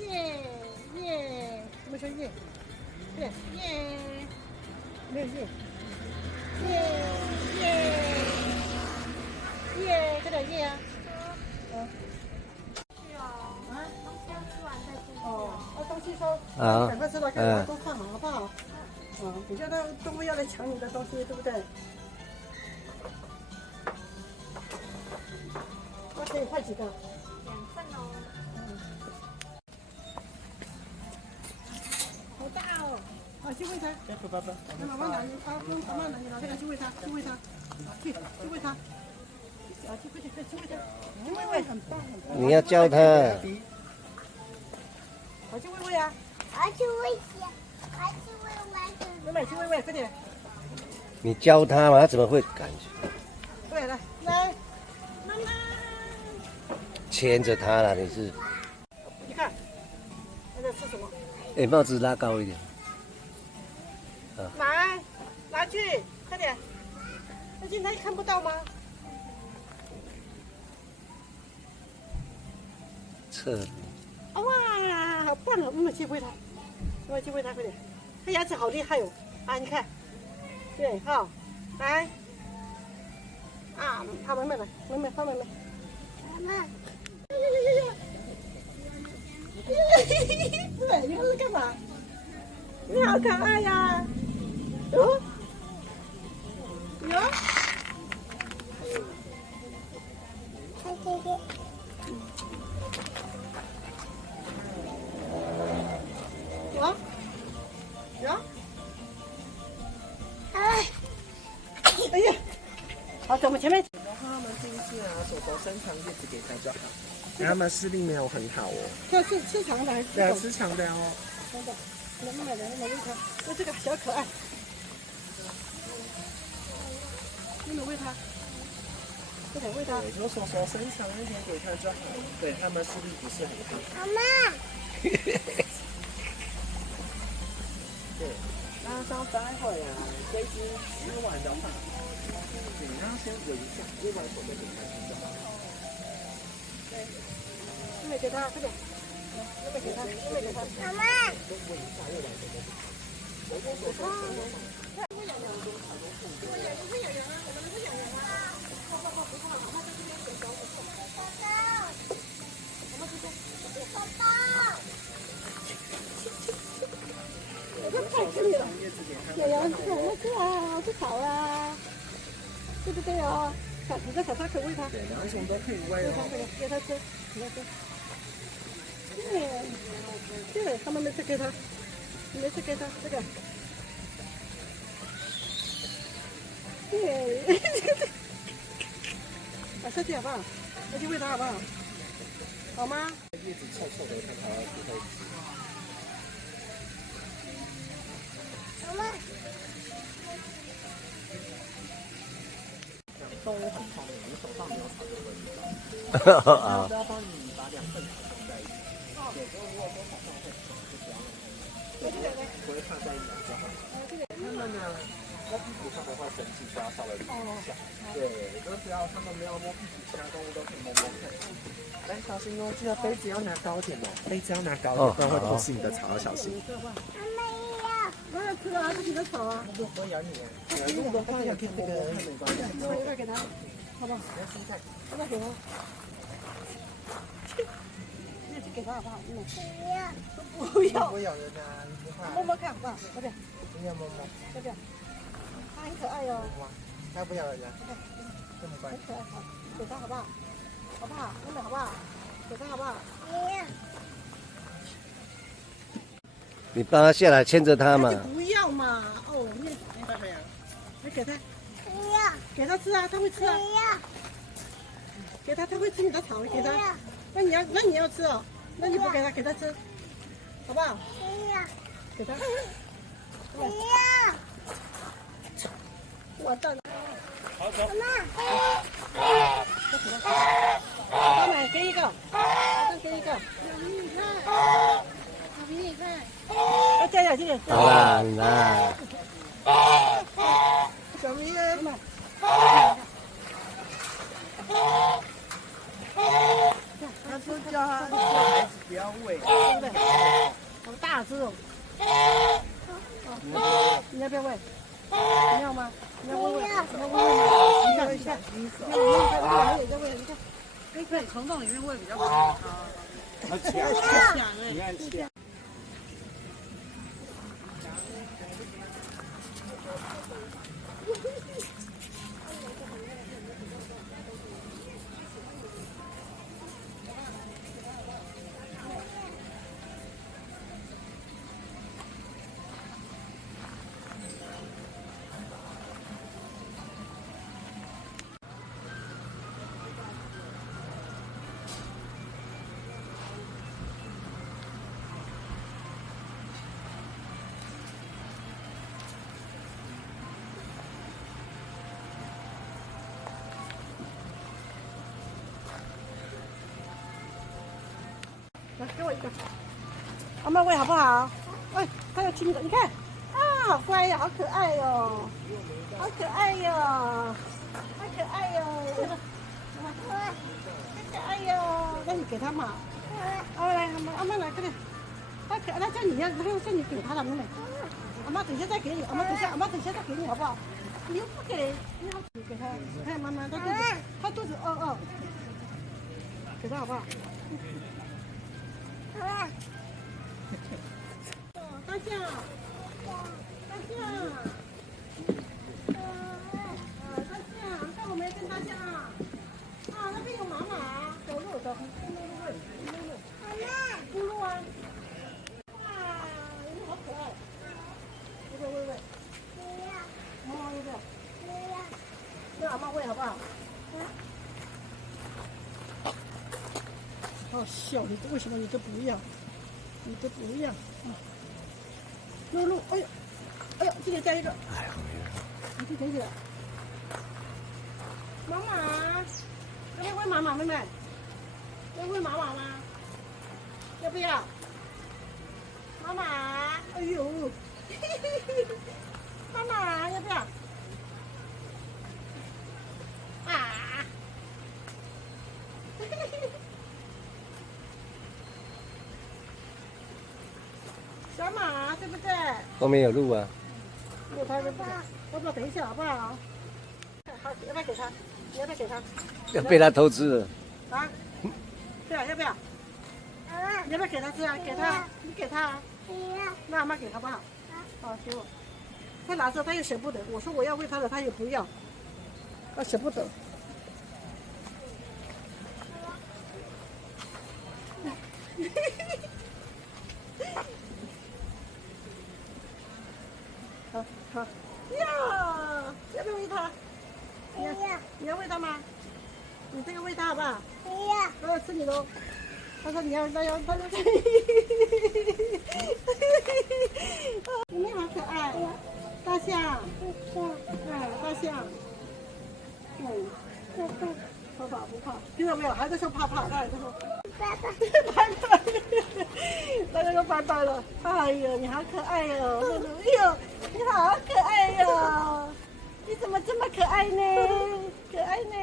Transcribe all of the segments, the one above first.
耶耶，我们说耶，对耶，没有耶，耶耶耶，快点耶啊！东西要吃完再进去哦，那东西说赶快吃了，赶快都看好，好不好？等下那动物要来抢你的东西，对不对？那可以换几个？2份哦。好大哦！好，去喂它。那妈妈拿你，妈妈拿你拿这个去喂它，去喂它，去喂它。啊，去喂它，去喂它，去喂喂，很棒很棒。你要教它。好，去喂喂啊！我要去喂鸡，我要去喂丸子。妹妹去喂喂，快点。你教它嘛，它怎么会感觉？对，来，妈妈。牵着它了，你是？你看，它在吃什么？哎，帽子拉高一点。拿去，快点。那现在看不到吗？侧。哇，好棒哦！妹妹去喂它，妹妹去喂它，快点。它牙齿好厉害哦！啊，你看，对，好，来。啊，好，妹妹来，妹妹，放妹妹。妈妈。对，你这是干嘛？你好可爱呀！有，看这个。有。哎呀，好，走我们前面。他们第一次手头伸长叶子给它就好，他们视力没有很好哦。这是吃长的还是吃对啊，短的？吃长的哦。长的，来妹妹来，妹妹喂它。那这个小可爱，妹妹喂它，快点喂它。对，就手伸长一点给它就好。对，他们视力不是很好。妈妈。对，那像待会啊，这只吃完的话，你要先闻一下，喂完手再给它吃就好。对，妹妹给它，快点。妹妹给它，妹妹给它。妈妈。有羊吃那吃啊，吃草啦，对不对哦？你在手上可以喂它，对，两种都可以喂喂它，哦。给它吃，给它吃。对，他们没吃给它，没吃给它这个。对，啊，下去好不好？下去喂它好不好？好吗？叶子臭臭的，它才不会吃。妈妈。动物很聪明，你手上没有草就闻不到。要不要帮你把2份草放在一起？有时候如果说草上会就不要让它不会放在一起就好。他们呢，在屁股上的话，神经就要稍微摸一下。对，就只要他们没有摸屁股，其他动物都可以摸摸看。但小心哦，记得杯子要拿高一点哦，杯子要拿高一点，不然会破死你的草，要小心。我要吃啊，自己的草啊。如果不咬你啊，如果它有那个没关系。我一个给他，好不好？不要心态。要不要给他？你去给他好不好？不要。不会咬人啊，你不怕。摸摸看好不好？快点，不要摸摸。快点。它很可爱哦。哇，它不咬人啊，这么乖很。可爱，好，给他好不好？好不好？妹妹好不好？给他好不好？你帮它下来，牵着它嘛。不要嘛！哦，你给他，给他吃啊，他会吃啊。给他，他会吃你的草，给他。那你要吃哦，那你不给他，给他吃，好不好？给他。完蛋了。妈妈，给一个，再给一个。要加点，这好啦，你拿。小咪耶，妈妈。他说叫他孩子不要喂。对不对？好大只哦。哦，你要不要喂？你要吗？你要喂喂？你要喂喂吗？你看一下，你看我也在喂，你看。对，从洞里面喂比较好。它抢，你看抢。来，给我一个。阿妈喂好不好？喂，它要亲的，你看，啊，好乖呀，好可爱哟，好可爱哟，好可爱哟，好可爱哟。那你给它嘛。来，阿妈来，快点。它可爱，那叫你要，叫你给它了，妹妹。阿妈等一下再给你，阿妈等一下再给你，好不好？你又不给，你好，你给它。你看妈妈，它肚子饿，给它好不好？大象，大象，大象，看我没跟大象啊！那边有妈妈，走路，咕噜啊！哇，你好可爱！喂，妈妈要不要？让阿妈喂好不好？好笑，你为什么你都不要？你都不要。露，哎呦，这里带一个。哎呀，你去捡起来。妈妈，要不要喂妈妈妹妹？要喂妈妈吗？要不要？妈妈，哎呦，妈妈要不要？啊！小马对不对？后面有路啊。有它，要不要等一下好不好？好，要不要给他？你要不要给他？要被他偷吃了。啊？对啊，要不要？你要不要给他吃啊？给他，你给他啊。那阿妈给好不好？好，给我。他拿着，他又舍不得。我说我要喂他的，他也不要，他舍不得。好呀，要不要喂它？你要喂它吗？你这个喂它好不好？我要吃你喽。他说你要，他就吃。你们好可爱，大象，大象，不怕，听到没有？还在说怕，他还在说拜拜，大家都拜拜了。哎呦，你好可爱哟！哎呦，你好可爱哟！你怎么这么可爱呢？可爱呢？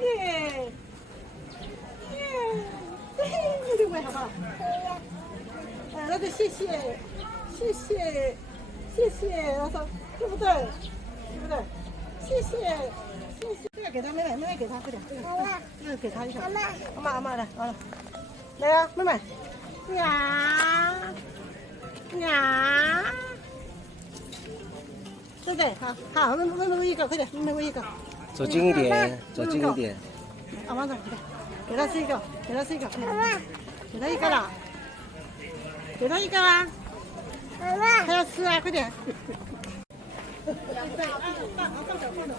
耶！你喂好不好？那就谢谢，他说对不对？谢谢，这个给他妹妹给他，快点，这个给他一个。阿妈来，好了，来啊，妹妹，呀，对不对？好，妹妹喂一个，快点，妹妹喂一个。走近一点，走近一点。阿妈的，给他吃一个，给他一个啦，给他一个啦，他要吃啊，快点。对，放手，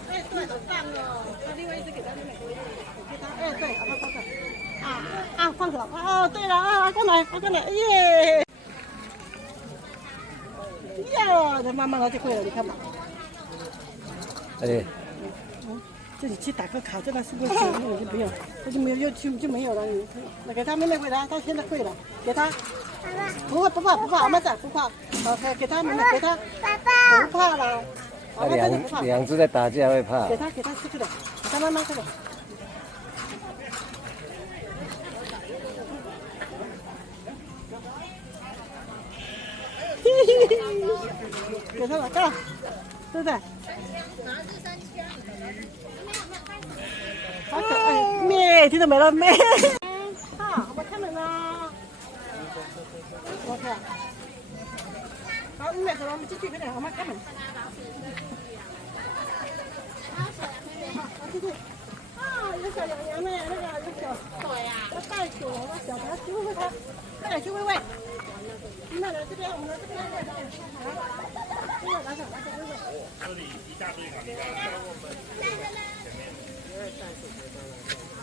哎，对，好棒哦！那另外一只给他妹妹，给他，哎，对，阿妈放手，放手，哦，对了，阿公来，耶！呀，这慢慢的就会了，你看吧。哎。自己去打个卡，这个是不是就不用？这就没有就没有了。你给他妹妹回来，他现在会了，给他。不怕，阿妈在不怕。好，给他妹妹，给他。不怕了。两只在打架会怕。给他吃去的，给他慢慢吃的。给他了，干，对不对？好可爱，咩，听到没了咩？好，我开门啦。我看。好，妹妹，走了，我们进去，快点，我们开门。好，进去。啊，有小羊羊呢，那个有小要袋鼠，那小把它去喂喂它，快点去喂喂。你们来这边，我们来这边，来这边。好，来这，喂喂。这里一大堆卡皮巴拉。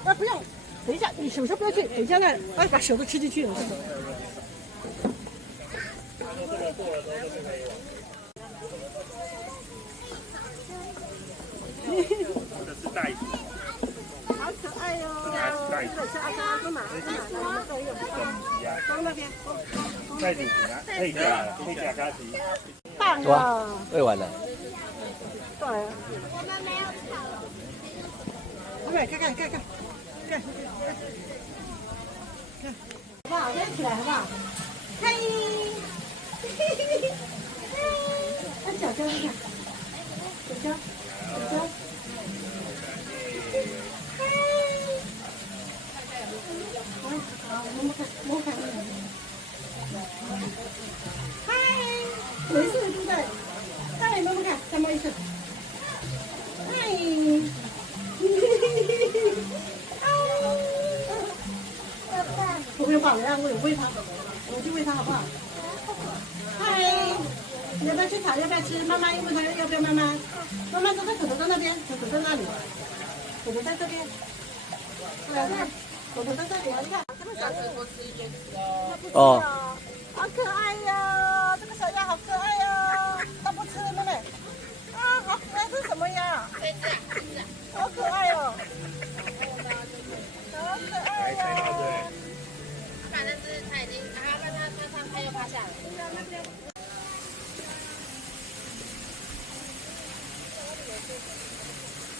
哎，不用，等一下，你手上不要去，等一下呢，哎，把手都吃进去了。这是袋鼠，好可爱哟！这个是阿甘阿马，从那边，袋鼠可以加咖喱。棒啊！喂完了。对。我们没有草。妹妹，看，好不好？站起来好不好？嘿，那小娇看，小娇，好，摸看，嗨，没事对不对？再摸摸看，再摸一次，嗨。我不用抱，让我有喂它，我去喂它好不好？嗨，你要不要去草？要不要吃？妈妈要喂它，要不要妈妈？妈妈坐在狗狗在那边，狗狗在那里，狗狗在这边。来看，狗狗在这里，你看，这个小羊多吃一点。哦，好可爱呀！这个小羊好可爱呀！它不吃，妹妹。啊，好可爱，这是什么呀？好可爱哦！好可爱呀！反正是他已经，他又趴下了。湖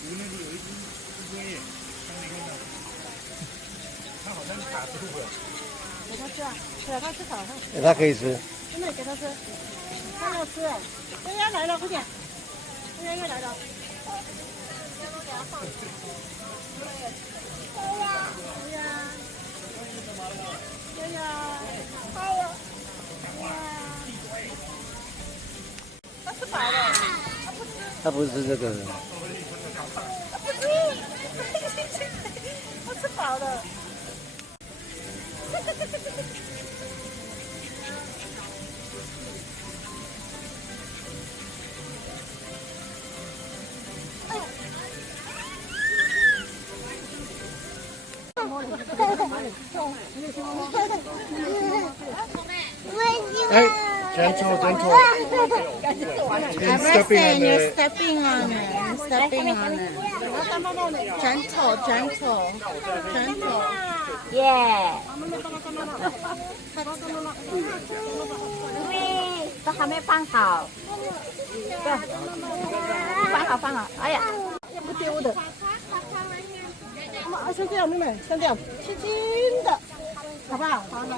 那里有一只乌龟，看没看到？它好像卡住了。给它吃啊，给它吃草上。它可以吃。真的给它吃，它要吃。丫丫来了，快点！丫丫来了。它吃饱了，它不吃这个。它吃饱了。哎，gentle. Everything you're stepping on it. Gentle. Yeah. 都还没放好。对，放好。哎呀，不丢的。像这样，妹妹，像这样，轻轻的，好不好？好了，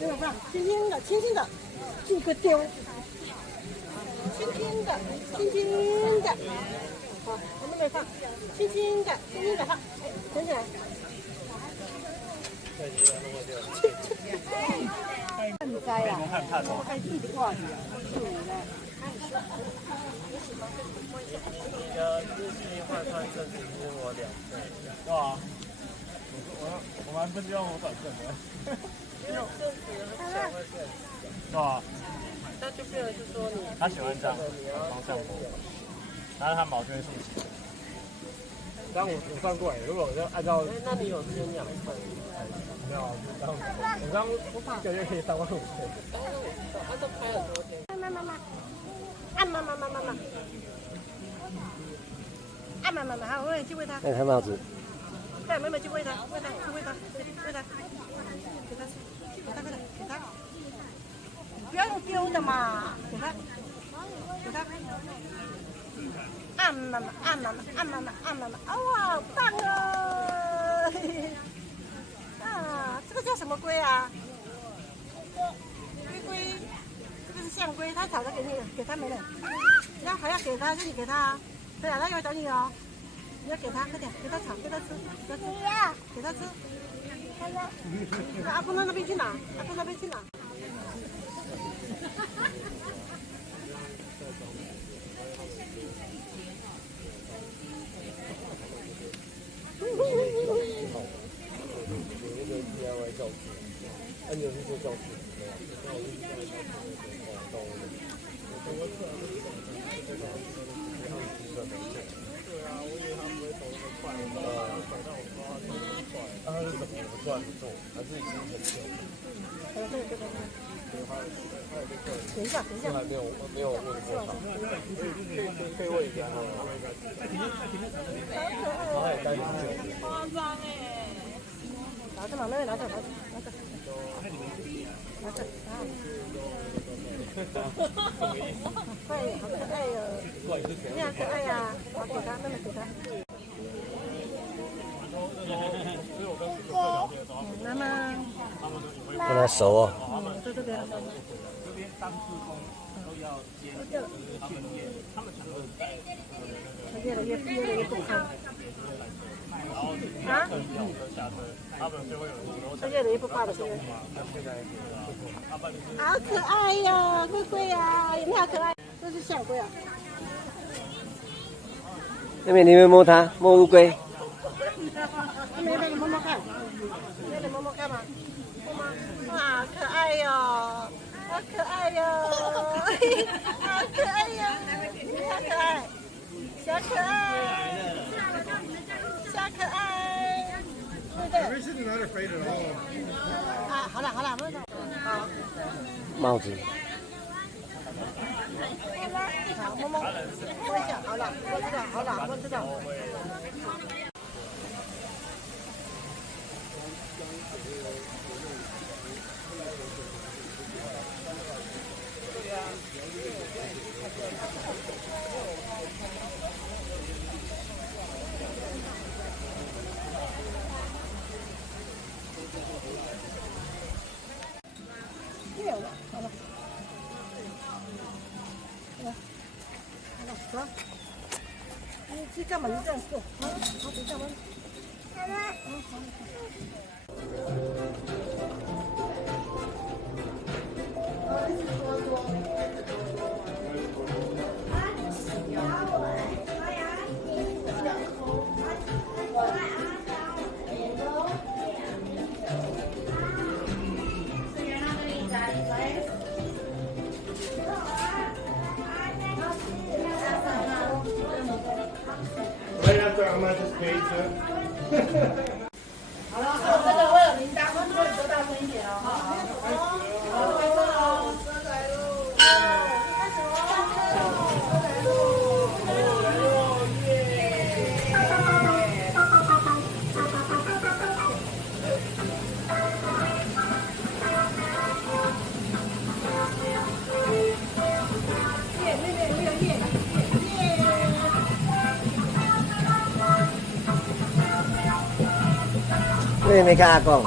妹妹放，轻轻的，这个丢，轻轻的，好，妹妹放，轻轻的放，捡起来。你摘呀？我看地挂的，是你呢。对啊，我们不希望我转正的。对啊。那就变成是说你。他喜欢这样方向波，然后他毛就会竖起。刚我算过，如果我就按照，那你有先养分？没有，我刚一个月可以35000。他都拍很多天。妈，按妈，好，我也去喂它。戴它帽子。带妹妹去喂它，喂它，给它吃，不要用丢的嘛，给它，按妈妈，哇，好棒哦！啊，这个叫什么龟啊？龟，这个是象龟，它吵着给它没了，要还要给它，就你给它啊。对啊，它又找你哦，你要给它，快点，给它炒，给它吃，给它吃，给它吃。阿公那边去哪？阿公那边去哪？你有去做教室？对啊，我以为他们会走那么快，我走到我高，他走那么快。那他是怎么突然不做？还是已经很久？等一下，等一下，还没有问过他，可以问一下他。他也待很久。夸张哎！拿着嘛，妹妹拿着，拿着，拿着，拿着啊！快，好可爱哟！你好可爱呀！好，给他，妹妹给他。妈妈，跟他熟哦。在这边。这边当志工都要接训练，他们常常在越来越不看。啊？他们就会有很多他越来越不怕了，是不是？好可爱呀，龟龟呀，你好可爱。这是小龟啊。妹妹，你们摸它，摸乌龟。妹妹，你摸摸看，妹妹摸摸看嘛，摸吗？哇，可爱哟，好可爱哟，好可爱哟，好可爱，小可爱，小可爱，对不对？ Everything not afraid at all. 啊，好了好了，好。帽子。好，摸摸，摸一下，好了，我知道，好了，我知道。没有了，好了。 走，你去干嘛？你这样做，好，好，等一下我。妈妈。好。Right after Ama's pizza. 好了，这个我有铃铛，你说大声一点哦，好。好，开车喽，车来喽，开始喽，来喽，妹妹看阿公。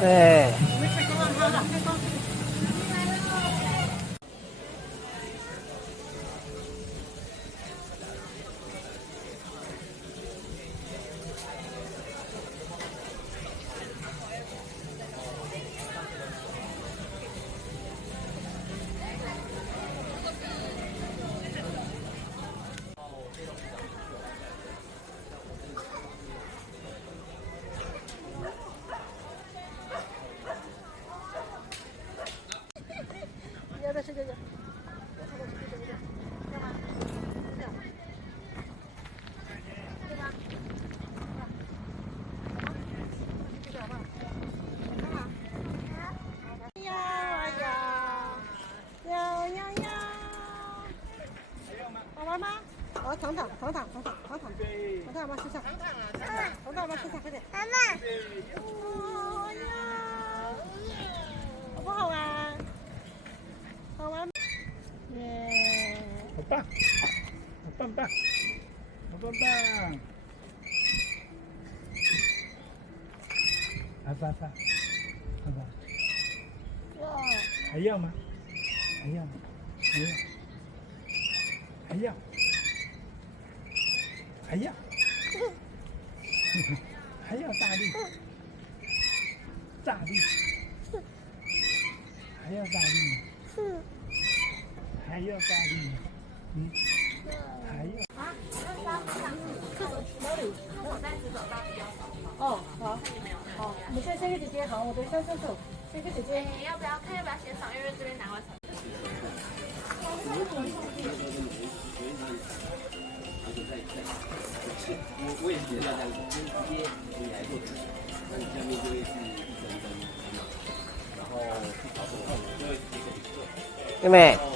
对。没吃光好了，太高兴。要的是这个。好玩吗？好，糖糖吧，吃上。糖糖吧，吃上，快点。妈妈。哦呀，好不好玩？好玩。耶！好棒，好棒棒，好棒棒！阿发发，阿发，哇！还要吗？还要吗？还要？还要？还要？还要大力，大力，还要大力吗？还要大力吗？嗯，还要。哦，好，好，你先给姐姐，好，我等一下上手，先给姐姐。要不要先扫？因为这边拿完。我也觉得这样子，直接你来做，那你下面就会是一根针，然后去调整，就会直接给你做。妹妹。